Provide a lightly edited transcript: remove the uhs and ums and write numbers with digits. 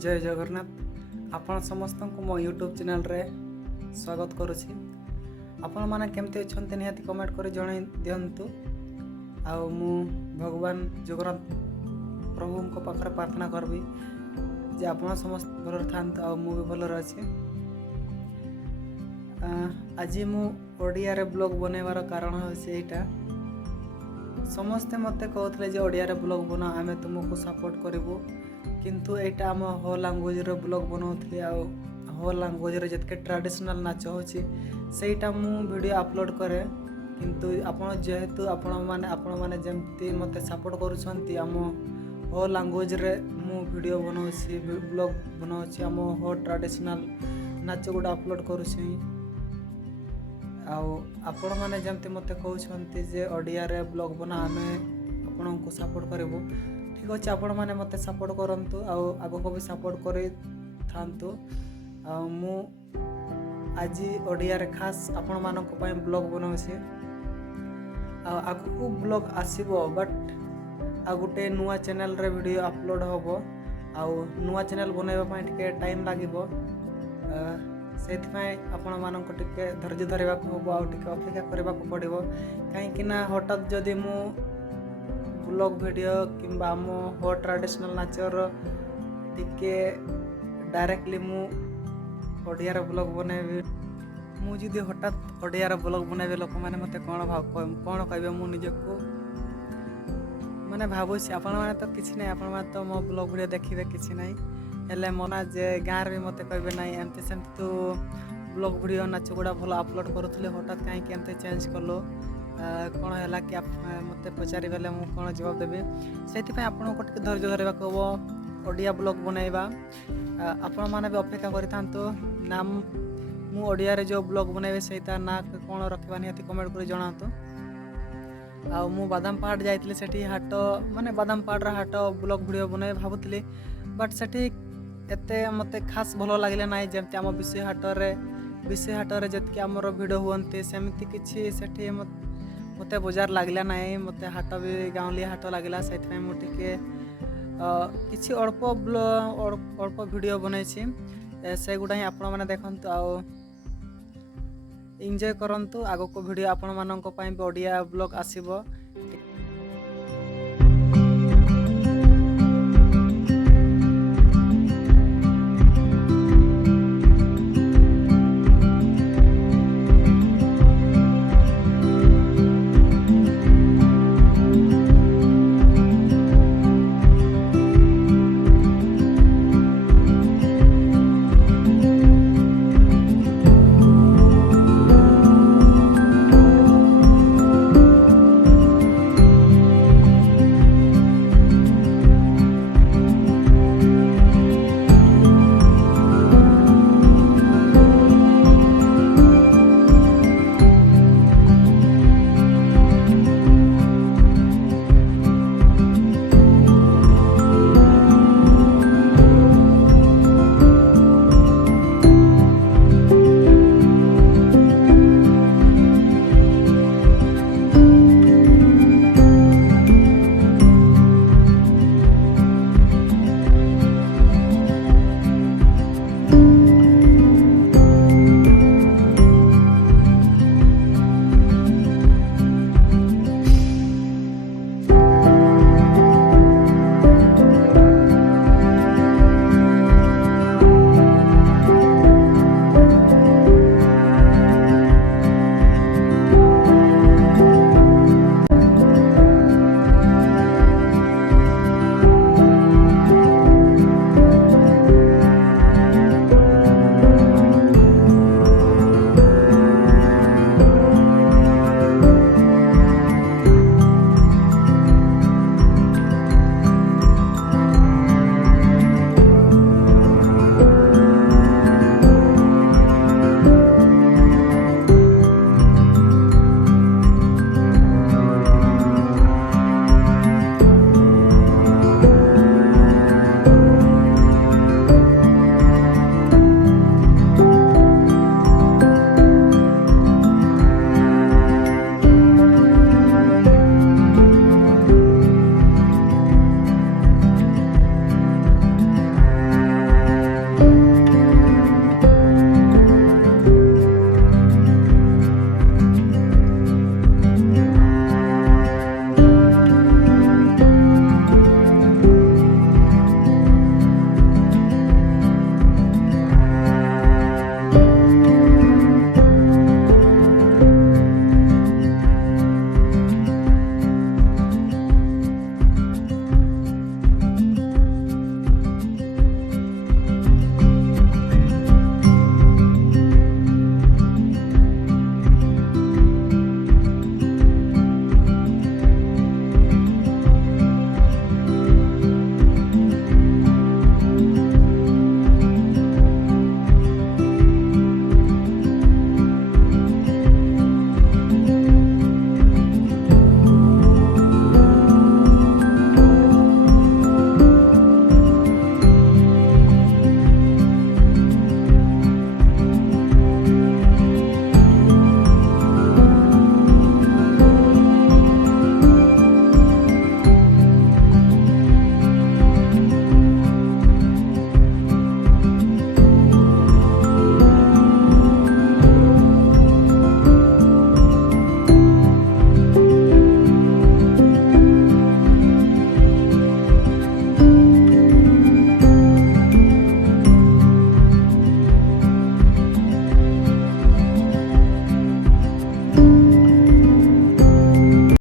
जय जगन्नाथ आपण समस्त को मो यूट्यूब चैनल रे स्वागत करुछि। आपण माने केमते अछन्ते निहाती कमेंट करी जणाई दियंतु। आ मु भगवान जगन्नाथ प्रभु को पाखरे प्रार्थना करबी जे आपण समस्त भल थांत आ मु भी भल अछि। आज मु ओडिया रे ब्लॉग बनेबार कारण सेटा समस्ते मते कहथले जे ओडिया रे ब्लॉग बना आमे तुमको सपोर्ट करबो, किंतु एटा आम हो लैंग्वेज रे ब्लॉग बनाउथली आ हो लैंग्वेज रे जतके ट्रेडिशनल नाच होची सेटा मु वीडियो अपलोड करे। किंतु आपण जेहेतु आपण माने जेमती मते सपोर्ट करूछंती आम हो लैंग्वेज रे मु वीडियो बनाउछि, ब्लॉग बनाउछि, आम हो ट्रेडिशनल नाच गुडा अपलोड करूछि। आपण माने जेमती मते कहउछंती जे ओडिया रे ब्लॉग बना आमे आपनको सपोर्ट करबो। ठीक अच्छे, आपण मैंने मत सपोर्ट करंतु आग को भी सपोर्ट करे थांतु। मु आज ओडिया रे खास आपण मानक पय ब्लॉग बनाउछि। आग को ब्लॉग आसीबो बट आ गुटे नुआ चैनल रे वीडियो अपलोड होबो। नुआ चैनल बनैबा पय टिके टाइम लागिबो, सेथि आपण मानक टिके धैर्य धरबा को होबो, आ टिके अपेक्षा करबा को पड़िबो। काहे कि ना हठात जदी मु ब्लॉग वीडियो किंबा आम हो ट्रेडिशनल नाचर टिके डायरेक्टली मु ओडिया रे ब्लॉग बनैबी, मु जदी हठात ओडिया रे ब्लॉग बनैबे लोक माने मते कोन कहबे मु निजको माने भाबुछि। आपण माने तो किछि नै, आपण माने तो मो ब्लॉग वीडियो देखिबे किछि नै, हेले मना जे गाँव रे मते कहबे नै एमते सेमते तो ब्लॉग वीडियो नाच गुडा भलो अपलोड करूथले, हठात काहे कि एमते चेंज करलो कौन है कि मत पचारि बेले मु कौन जवाब देबी। से आपको टे धैर्य धरवा को हम ओडिया ब्लॉग बनैबा। आपण मैंने भी अपेक्षा करिथांतो ना मु ओडिया रे जो ब्लॉग बनैबे सेटा ना कौन रखबा निहाती कमेंट कर जणातो। आ मु बादाम पहाड़ जाइतले सेठी हाट माने बादाम पहाड़ रा हाट ब्लॉग वीडियो बनै भाबुतली, बट सेठी एते मते खास भलो लागले नाइ जेमते आम विषय हाट रे जतके हमर वीडियो हुअन्ते सेमती किछि सेठी मते बजार लागला ना, मते हाट भी गाँवली हाट लगला। से मुझे किसी अल्प वीडियो बनई से गुड़ा ही आपण मैंने देखु आ एंजॉय करंतु। आग को वीडियो आपण मानक भी ओडिया ब्लॉग आसीबो।